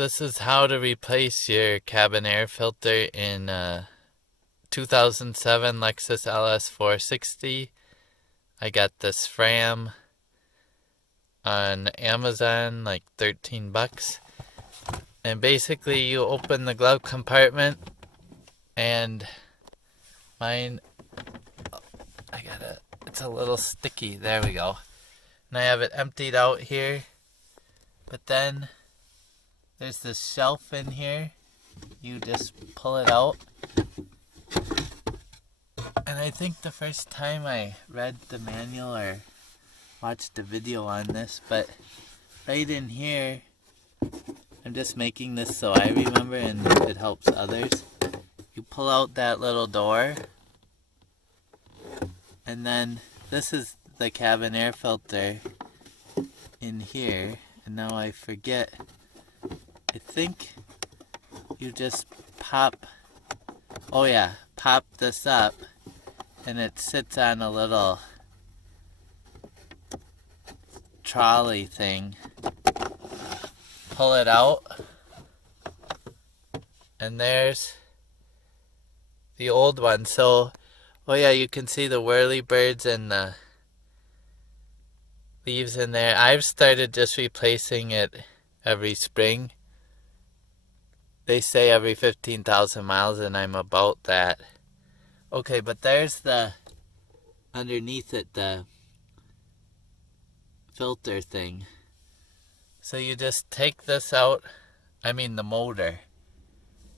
This is how to replace your cabin air filter in 2007 Lexus LS460. I got this Fram on Amazon, like 13 bucks. And basically you open the glove compartment and mine, it's a little sticky. There we go. And I have it emptied out here. But then there's this shelf in here. You just pull it out. And I think the first time I read the manual or watched a video on this, but right in here, I'm just making this so I remember and it helps others. You pull out that little door, and then this is the cabin air filter in here. And now I forget. I think you just pop this up, and it sits on a little trolley thing. Pull it out, and there's the old one. So, you can see the whirly birds and the leaves in there. I've started just replacing it every spring. They say every 15,000 miles, and I'm about that. Okay, but there's underneath it, the filter thing. So you just take this out, the motor.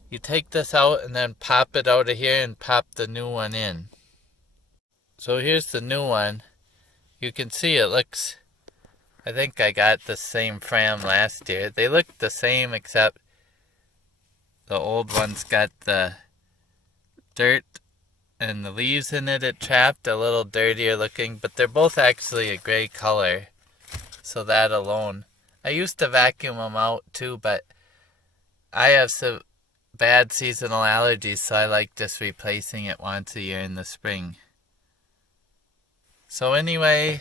You take this out and then pop it out of here and pop the new one in. So here's the new one. You can see I think I got the same Fram last year. They look the same, except the old one's got the dirt and the leaves in it trapped, a little dirtier looking, but they're both actually a gray color. So that alone. I used to vacuum them out too, but I have some bad seasonal allergies, so I like just replacing it once a year in the spring. So anyway,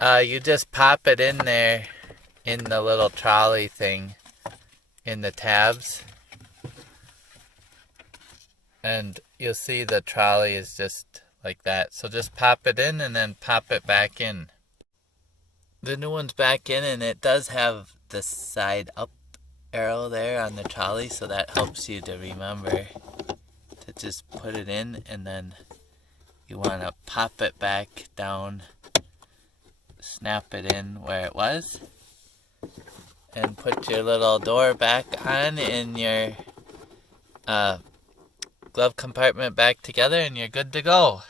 you just pop it in there in the little trolley thing in the tabs, and you'll see the trolley is just like that. So just pop it in and then pop it back in. The new one's back in, and it does have the side up arrow there on the trolley, so that helps you to remember to just put it in, and then you want to pop it back down, snap it in where it was, and put your little door back on and your glove compartment back together, and you're good to go.